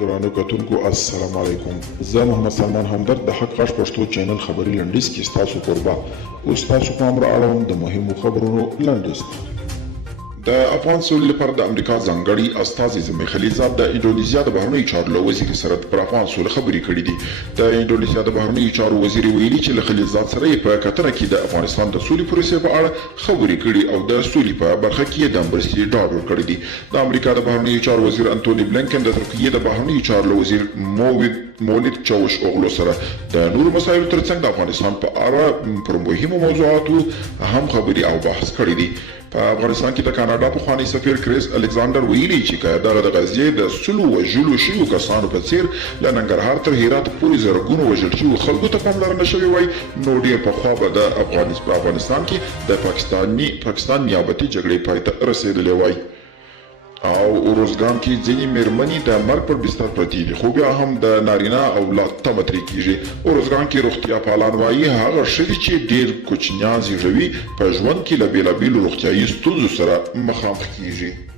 درانه کتونکو السلام علیکم. زه محمد سلمان همدرد د حق غږ پښتو چینل خبري لنډیز کې ستاسو کوربه اوس تاسو پام را اړوم د مهمو خبرونو لنډیز. د افغان سولې لپاره د امریکا ځانګړي استازي زلمي خلیلزاد د انډونیزیا د بهرنیو چارو له وزیر سره پر افغان سولې خبرې کړې دي. د انډونیزیا د بهرنیو چارو وزیر ویلي چې له خلیلزاد سره یې په کتنه کې د افغانستان د سولې پروسې په اړه خبرې کړې او د سولې په برخه کې د مرستې ډاډ ورکړی دی. د امریکا د بهرنیو چارو وزیر انټوني بلینکن د ترکیې د بهرنیو چارو له وزیر مولد چاوش اوغلو سره د نورو مسایلو ترڅنګ د افغانستان په اړه پر مهمو موضوعاتو هم خبرې او بحث کړی دی. په افغانستان کې د کاناډا پخوانی سفیر کریس الکساندر ویلي چې که دغه د غزې د سلو وژلو شویو کسانو په څیر له ننګرهار تر هرات پورې زرګونو وژل شویو خلکو ته پاملرنه شوې وای نو ډېر پخوا به د افغانستان کې د پاکستان نیابتي جګړې پای ته رسېدلې وای. او اروزګان کې ځینې میرمنې د مرګ پر بستر پرتې دي خو بیا هم د نارینه اولاد تمه ترې کېږي. اروزګان کې روغتیا پالان وایي هغه ښځې چې ډېر کوچنیان زیږوي په ژوند کې له بېلابېلو روغتیایي ستونزو سره مخامخ کېږي.